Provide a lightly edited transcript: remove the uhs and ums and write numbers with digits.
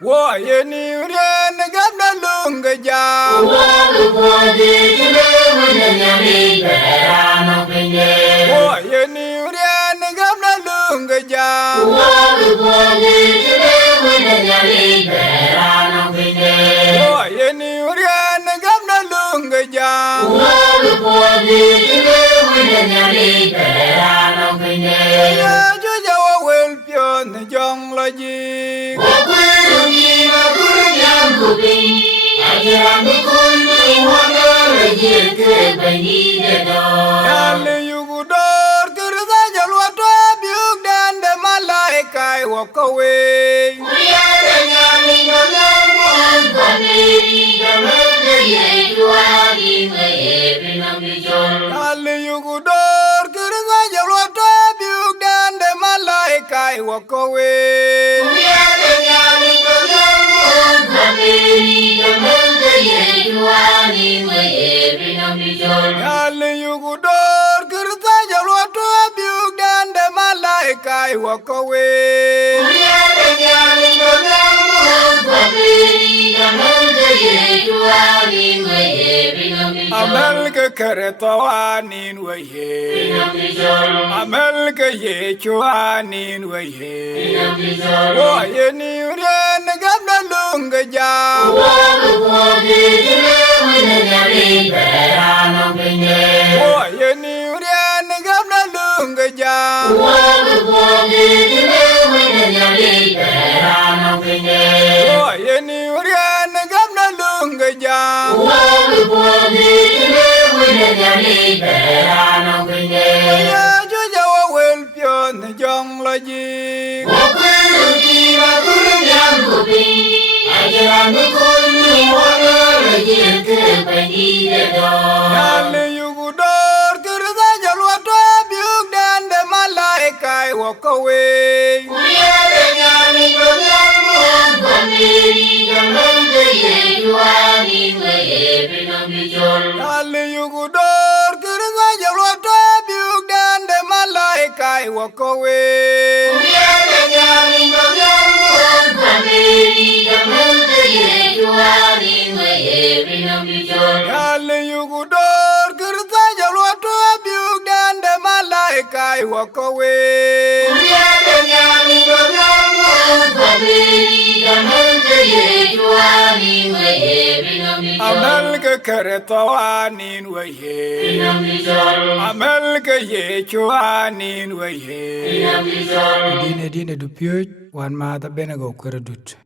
Wo ye ni ren gam da lunga ja. Wo wo di le wo ne ni bera no pinye. Wo ye ni ren gam da lunga ja. Wo wo di le wo ne ni bera no pinye. Wo ye ni ren gam da lunga ja. Wo wo di le wo ne ni bera no pinye. Ya ju ja wo wel pion jong la ji. Yale yugu dor kirza jalwa to biuk dan de malaikai wakawe. Yale yugu dor kirza jalwa to biuk dan de malaikai wakawe. Yale yugu dor kirza jalwa to biuk dan de malaikai wakawe. Amelke keretoanin waye. Amelke yechuanin waye. Woye ni uren gamda lunga ja. Woye ni uren gamda lunga ja. Woye ni uren gamda lunga ja. Ya ju ja wo wel pion jong la ji. Yale yugu dor kirza jalwa to biuk dan de malaikai wakawe. Yale yugu dor kirza jalwa to biuk dan de malaikai wakawe. Yale yugu dor kirza jalwa to biuk dan de malaikai wakawe. Amelke keretoanin waye. Amelke yechuanin waye. Dine du piot wan ma ta benego kredut.